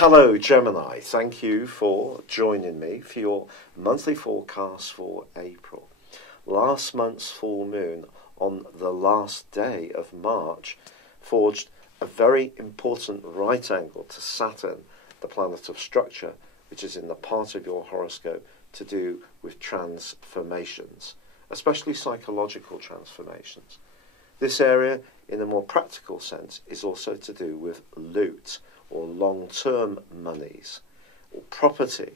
Hello Gemini, thank you for joining me for your monthly forecast for April. Last month's full moon on the last day of March forged a very important right angle to Saturn, the planet of structure, which is in the part of your horoscope to do with transformations, especially psychological transformations. This area, in a more practical sense, is also to do with loot, or long-term monies, or property.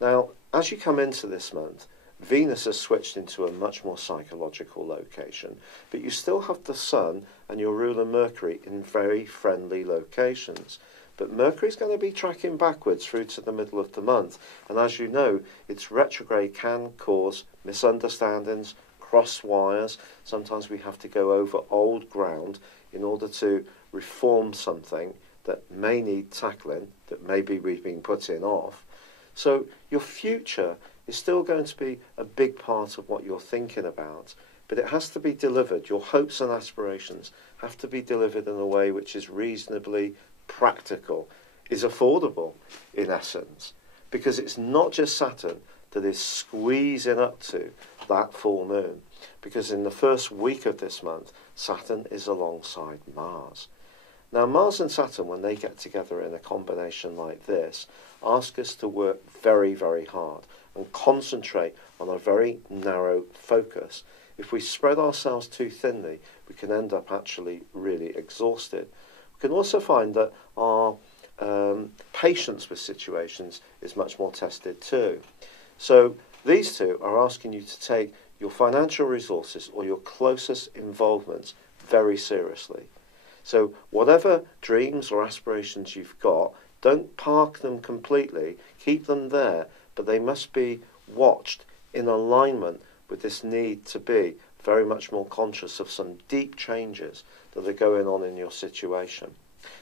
Now, as you come into this month, Venus has switched into a much more psychological location, but you still have the Sun and your ruler Mercury in very friendly locations. But Mercury's going to be tracking backwards through to the middle of the month, and as you know, its retrograde can cause misunderstandings, cross wires. Sometimes we have to go over old ground in order to reform something that may need tackling, that maybe we've been putting off. So your future is still going to be a big part of what you're thinking about, but it has to be delivered. Your hopes and aspirations have to be delivered in a way which is reasonably practical, is affordable in essence, because it's not just Saturn that is squeezing up to that full moon, because in the first week of this month, Saturn is alongside Mars. Now, Mars and Saturn, when they get together in a combination like this, ask us to work very, very hard and concentrate on a very narrow focus. If we spread ourselves too thinly, we can end up actually really exhausted. We can also find that our patience with situations is much more tested too. So these two are asking you to take your financial resources or your closest involvements very seriously. So whatever dreams or aspirations you've got, don't park them completely, keep them there, but they must be watched in alignment with this need to be very much more conscious of some deep changes that are going on in your situation.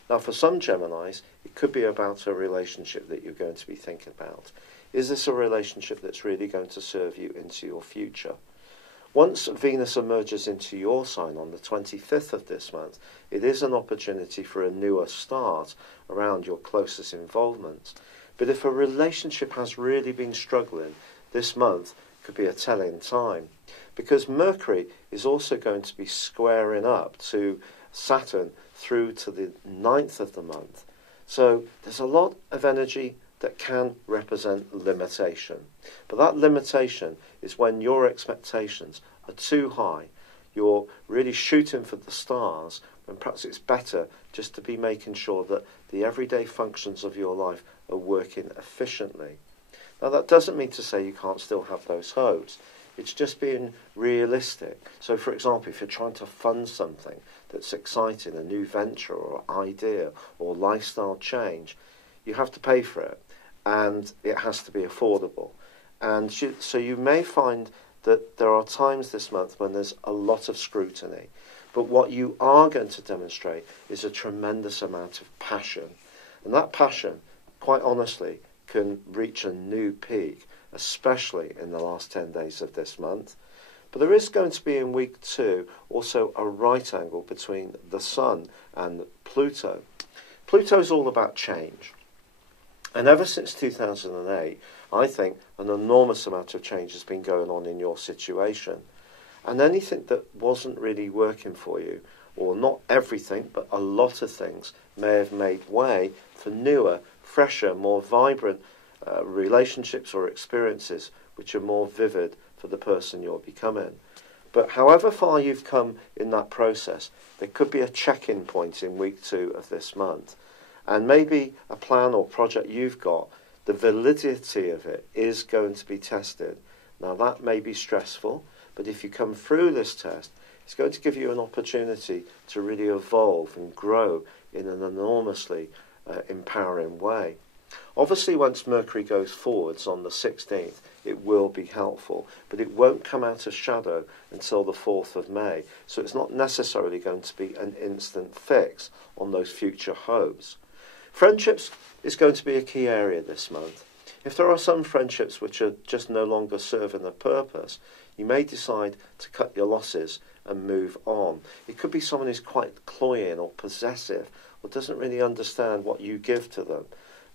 Now, for some Geminis, it could be about a relationship that you're going to be thinking about. Is this a relationship that's really going to serve you into your future? Once Venus emerges into your sign on the 25th of this month, it is an opportunity for a newer start around your closest involvement. But if a relationship has really been struggling, this month could be a telling time, because Mercury is also going to be squaring up to Saturn through to the 9th of the month. So there's a lot of energy that can represent limitation. But that limitation is when your expectations are too high. You're really shooting for the stars, when perhaps it's better just to be making sure that the everyday functions of your life are working efficiently. Now, that doesn't mean to say you can't still have those hopes. It's just being realistic. So, for example, if you're trying to fund something that's exciting, a new venture or idea or lifestyle change, you have to pay for it, and it has to be affordable. And so you may find that there are times this month when there's a lot of scrutiny. But what you are going to demonstrate is a tremendous amount of passion. And that passion, quite honestly, can reach a new peak, especially in the last 10 days of this month. But there is going to be in week 2 also a right angle between the Sun and Pluto. Pluto is all about change. And ever since 2008, I think an enormous amount of change has been going on in your situation. And anything that wasn't really working for you, or not everything, but a lot of things, may have made way for newer, fresher, more vibrant relationships or experiences which are more vivid for the person you're becoming. But however far you've come in that process, there could be a check-in point in week 2 of this month. And maybe a plan or project you've got, the validity of it is going to be tested. Now, that may be stressful, but if you come through this test, it's going to give you an opportunity to really evolve and grow in an enormously empowering way. Obviously, once Mercury goes forwards on the 16th, it will be helpful, but it won't come out of shadow until the 4th of May. So it's not necessarily going to be an instant fix on those future hopes. Friendships is going to be a key area this month. If there are some friendships which are just no longer serving a purpose, you may decide to cut your losses and move on. It could be someone who's quite cloying or possessive or doesn't really understand what you give to them.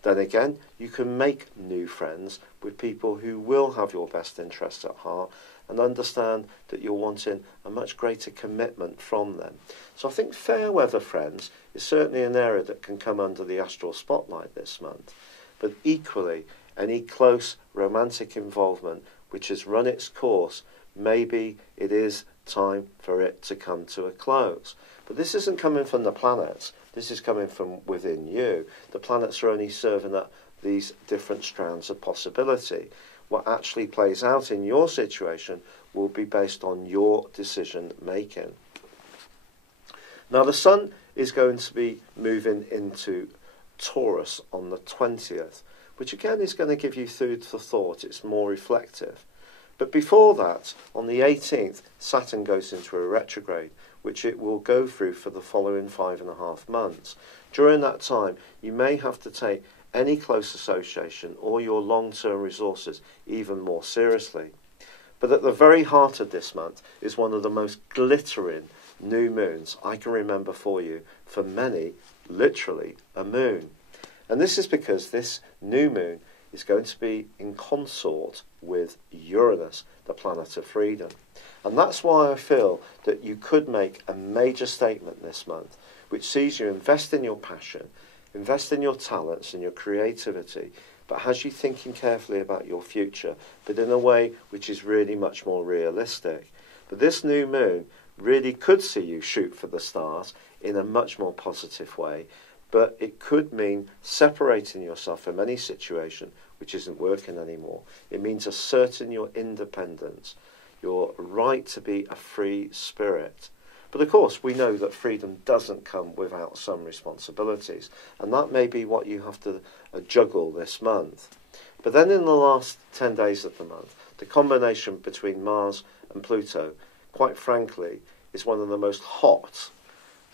Then again, you can make new friends with people who will have your best interests at heart and understand that you're wanting a much greater commitment from them. So I think fair weather friends is certainly an area that can come under the astral spotlight this month. But equally, any close romantic involvement which has run its course, maybe it is time for it to come to a close. But this isn't coming from the planets. This is coming from within you. The planets are only serving up these different strands of possibility. What actually plays out in your situation will be based on your decision making. Now the Sun is going to be moving into Taurus on the 20th, which again is going to give you food for thought. It's more reflective. But before that, on the 18th, Saturn goes into a retrograde, which it will go through for the following 5.5 months. During that time, you may have to take any close association or your long-term resources even more seriously. But at the very heart of this month is one of the most glittering new moons I can remember for you. For many, literally a moon. And this is because this new moon is going to be in consort with Uranus, the planet of freedom. And that's why I feel that you could make a major statement this month, which sees you invest in your passion, invest in your talents and your creativity, but has you thinking carefully about your future, but in a way which is really much more realistic. But this new moon really could see you shoot for the stars in a much more positive way, but it could mean separating yourself from any situation which isn't working anymore. It means asserting your independence, your right to be a free spirit. But of course, we know that freedom doesn't come without some responsibilities, and that may be what you have to juggle this month. But then in the last 10 days of the month, the combination between Mars and Pluto, quite frankly, is one of the most hot,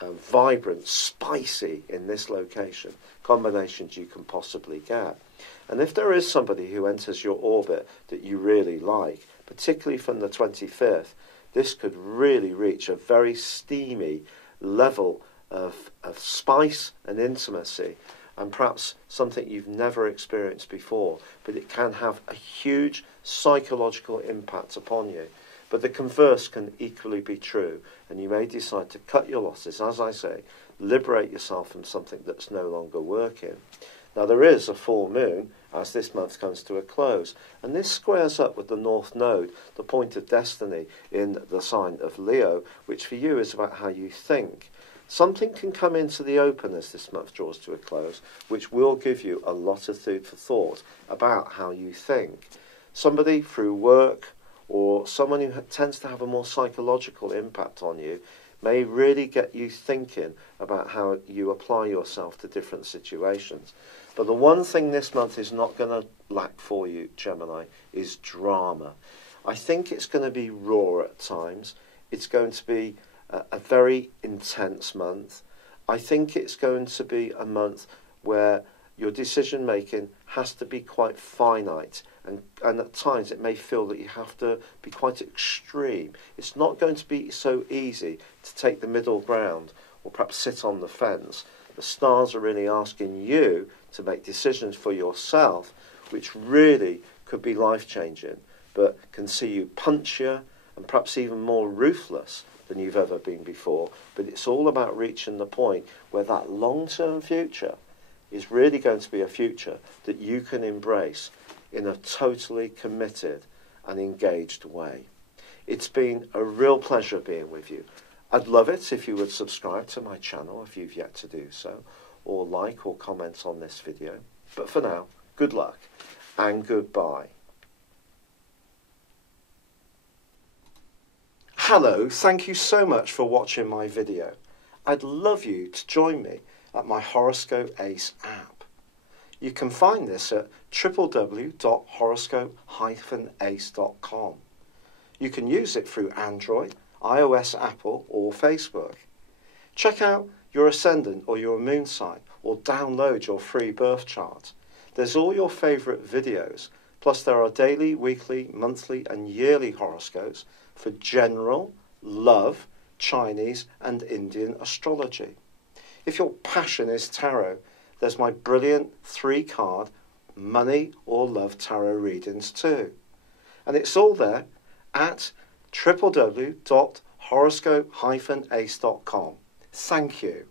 vibrant, spicy in this location combinations you can possibly get. And if there is somebody who enters your orbit that you really like, particularly from the 25th, this could really reach a very steamy level of spice and intimacy, and perhaps something you've never experienced before, but it can have a huge psychological impact upon you. But the converse can equally be true, and you may decide to cut your losses, as I say, liberate yourself from something that's no longer working. Now there is a full moon as this month comes to a close, and this squares up with the North Node, the point of destiny in the sign of Leo, which for you is about how you think. Something can come into the open as this month draws to a close, which will give you a lot of food for thought about how you think. Somebody through work, or someone who tends to have a more psychological impact on you, may really get you thinking about how you apply yourself to different situations. But the one thing this month is not going to lack for you, Gemini, is drama. I think it's going to be raw at times. It's going to be a very intense month. I think it's going to be a month where your decision making has to be quite finite, and at times it may feel that you have to be quite extreme. It's not going to be so easy to take the middle ground or perhaps sit on the fence. The stars are really asking you to make decisions for yourself, which really could be life-changing, but can see you punchier and perhaps even more ruthless than you've ever been before. But it's all about reaching the point where that long-term future is really going to be a future that you can embrace in a totally committed and engaged way. It's been a real pleasure being with you. I'd love it if you would subscribe to my channel if you've yet to do so, or like or comment on this video. But for now, good luck and goodbye. Hello, thank you so much for watching my video. I'd love you to join me at my Horoscope Ace app. You can find this at www.horoscope-ace.com. You can use it through Android, iOS, Apple or Facebook. Check out your ascendant or your moon sign, or download your free birth chart. There's all your favourite videos, plus there are daily, weekly, monthly and yearly horoscopes for general, love, Chinese and Indian astrology. If your passion is tarot, there's my brilliant 3-card money or love tarot readings too. And it's all there at www.horoscope-ace.com. Thank you.